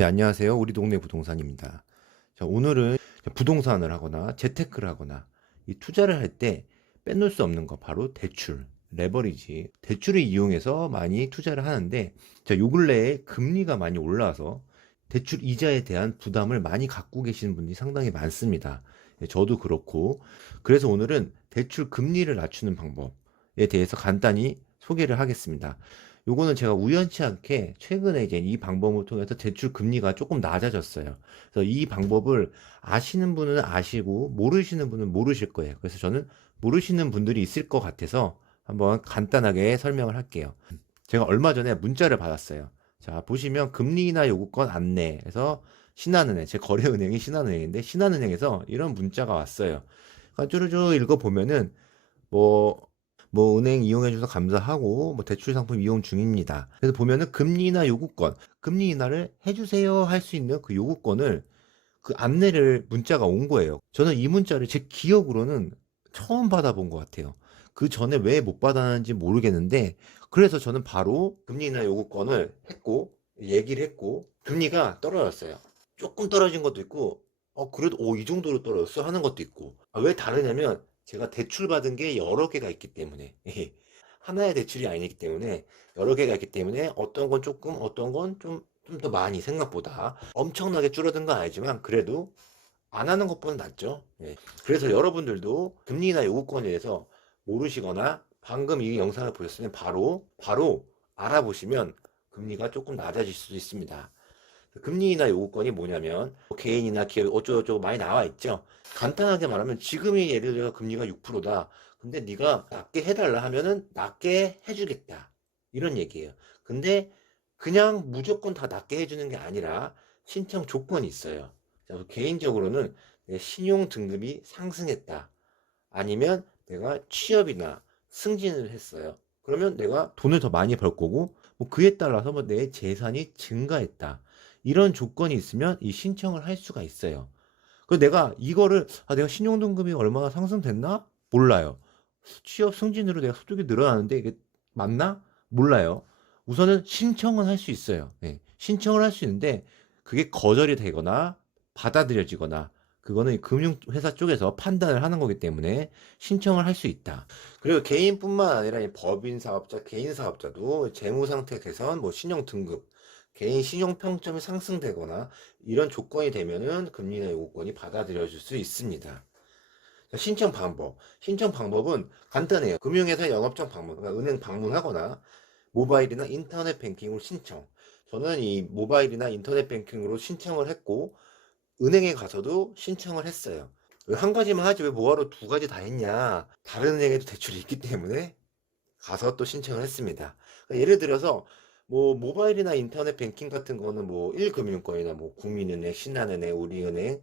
네, 안녕하세요. 우리 동네 부동산입니다. 자, 오늘은 부동산을 하거나 재테크를 하거나 이 투자를 할 때 빼놓을 수 없는 거 바로 대출, 레버리지, 대출을 이용해서 많이 투자를 하는데 자, 요 근래에 금리가 많이 올라와서 대출 이자에 대한 부담을 많이 갖고 계시는 분들이 상당히 많습니다. 예, 저도 그렇고 그래서 오늘은 대출 금리를 낮추는 방법에 대해서 간단히 소개를 하겠습니다. 요거는 제가 우연치 않게 최근에 이제 이 방법을 통해서 대출 금리가 조금 낮아졌어요. 그래서 이 방법을 아시는 분은 아시고 모르시는 분은 모르실 거예요. 그래서 저는 모르시는 분들이 있을 것 같아서 한번 간단하게 설명을 할게요. 제가 얼마 전에 문자를 받았어요. 자, 보시면 금리나 요구권 안내해서 신한은행, 제 거래은행이 신한은행인데 신한은행에서 이런 문자가 왔어요. 그러니까 쭈루쭈 읽어보면은 뭐 은행 이용해 주셔서 감사하고 뭐 대출 상품 이용 중입니다. 그래서 보면은 금리나 요구권, 금리 인하를 해주세요 할 수 있는 그 요구권을 그 안내를 문자가 온 거예요. 저는 이 문자를 제 기억으로는 처음 받아본 것 같아요. 그 전에 왜 못 받았는지 모르겠는데 그래서 저는 바로 금리 인하 요구권을 했고 얘기를 했고 금리가 떨어졌어요. 조금 떨어진 것도 있고 그래도 이 정도로 떨어졌어 하는 것도 있고 왜 다르냐면 제가 대출 받은 게 여러 개가 있기 때문에 하나의 대출이 아니기 때문에 여러 개가 있기 때문에 어떤 건 조금 어떤 건 좀 더 많이 생각보다 엄청나게 줄어든 건 아니지만 그래도 안 하는 것보다 낫죠. 예. 그래서 여러분들도 금리나 요구권에 대해서 모르시거나 방금 이 영상을 보셨으면 바로 알아보시면 금리가 조금 낮아질 수도 있습니다. 금리 인하 요구권이 뭐냐면 개인이나 기업 어쩌고저쩌고 많이 나와 있죠. 간단하게 말하면 지금이 예를 들어 금리가 6%다. 근데 네가 낮게 해달라 하면은 낮게 해주겠다. 이런 얘기예요. 근데 그냥 무조건 다 낮게 해주는 게 아니라 신청 조건이 있어요. 개인적으로는 내 신용 등급이 상승했다. 아니면 내가 취업이나 승진을 했어요. 그러면 내가 돈을 더 많이 벌 거고 뭐 그에 따라서 뭐 내 재산이 증가했다. 이런 조건이 있으면 이 신청을 할 수가 있어요. 그 내가 이거를 내가 신용등급이 얼마나 상승됐나? 몰라요. 취업 승진으로 내가 소득이 늘어나는데 이게 맞나? 몰라요. 우선은 신청은 할 수 있어요. 네. 신청을 할 수 있는데 그게 거절이 되거나 받아들여지거나 그거는 금융회사 쪽에서 판단을 하는 거기 때문에 신청을 할 수 있다. 그리고 개인뿐만 아니라 법인 사업자, 개인 사업자도 재무 상태 개선, 뭐 신용 등급, 개인 신용 평점이 상승되거나 이런 조건이 되면은 금리나 요구권이 받아들여질 수 있습니다. 신청 방법은 간단해요. 금융회사 영업장 방문, 그러니까 은행 방문하거나 모바일이나 인터넷 뱅킹으로 신청. 저는 이 모바일이나 인터넷 뱅킹으로 신청을 했고 은행에 가서도 신청을 했어요. 한 가지만 하지 왜 뭐하러 두 가지 다 했냐. 다른 은행에도 대출이 있기 때문에 가서 또 신청을 했습니다. 그러니까 예를 들어서 뭐 모바일이나 인터넷 뱅킹 같은 거는 뭐 1금융권이나 뭐 국민은행, 신한은행, 우리은행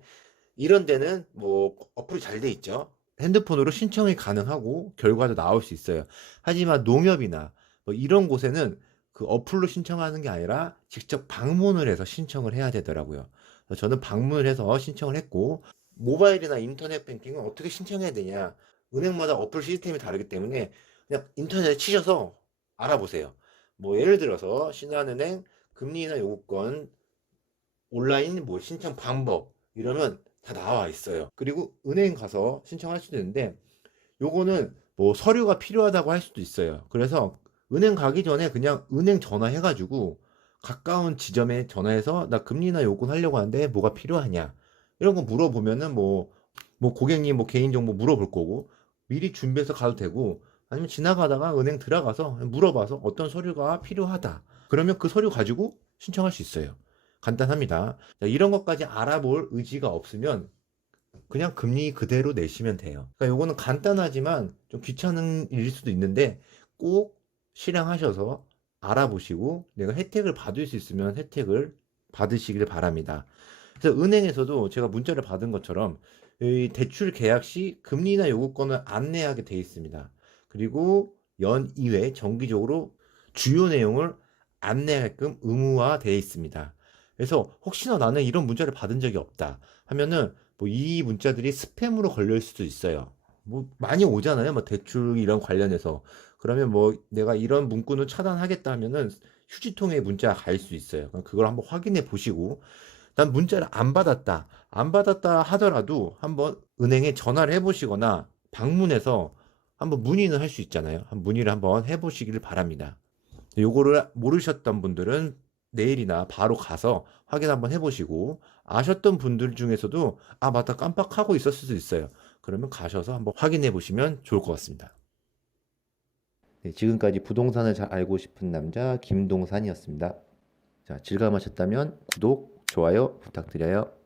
이런 데는 뭐 어플이 잘 돼 있죠. 핸드폰으로 신청이 가능하고 결과도 나올 수 있어요. 하지만 농협이나 뭐 이런 곳에는 그 어플로 신청하는 게 아니라 직접 방문을 해서 신청을 해야 되더라고요. 그래서 저는 방문을 해서 신청을 했고 모바일이나 인터넷 뱅킹은 어떻게 신청해야 되냐? 은행마다 어플 시스템이 다르기 때문에 그냥 인터넷에 치셔서 알아보세요. 뭐 예를 들어서 신한은행 금리 인하 요구권 온라인 뭐 신청 방법 이러면 다 나와 있어요. 그리고 은행 가서 신청할 수도 있는데 요거는 뭐 서류가 필요하다고 할 수도 있어요. 그래서 은행 가기 전에 그냥 은행 전화해가지고 가까운 지점에 전화해서 나 금리나 요금 하려고 하는데 뭐가 필요하냐 이런 거 물어보면은 뭐 고객님 뭐 개인정보 물어볼 거고 미리 준비해서 가도 되고 아니면 지나가다가 은행 들어가서 물어봐서 어떤 서류가 필요하다 그러면 그 서류 가지고 신청할 수 있어요. 간단합니다. 자, 이런 것까지 알아볼 의지가 없으면 그냥 금리 그대로 내시면 돼요. 그러니까 요거는 간단하지만 좀 귀찮은 일일 수도 있는데 꼭 실행하셔서 알아보시고 내가 혜택을 받을 수 있으면 혜택을 받으시길 바랍니다. 그래서 은행에서도 제가 문자를 받은 것처럼 이 대출 계약 시 금리나 요구권을 안내하게 되어 있습니다. 그리고 연 2회 정기적으로 주요 내용을 안내하게끔 의무화되어 있습니다. 그래서 혹시나 나는 이런 문자를 받은 적이 없다 하면은 뭐 이 문자들이 스팸으로 걸릴 수도 있어요. 뭐 많이 오잖아요. 뭐 대출 이런 관련해서. 그러면 뭐 내가 이런 문구는 차단하겠다 하면은 휴지통에 문자가 갈 수 있어요. 그걸 한번 확인해 보시고, 난 문자를 안 받았다 하더라도 한번 은행에 전화를 해 보시거나 방문해서 한번 문의는 할 수 있잖아요. 문의를 한번 해 보시기를 바랍니다. 요거를 모르셨던 분들은 내일이나 바로 가서 확인 한번 해 보시고, 아셨던 분들 중에서도 아 맞다 깜빡하고 있었을 수도 있어요. 그러면 가셔서 한번 확인해 보시면 좋을 것 같습니다. 네, 지금까지 부동산을 잘 알고 싶은 남자 김동산이었습니다. 자, 즐거움하셨다면 구독, 좋아요 부탁드려요.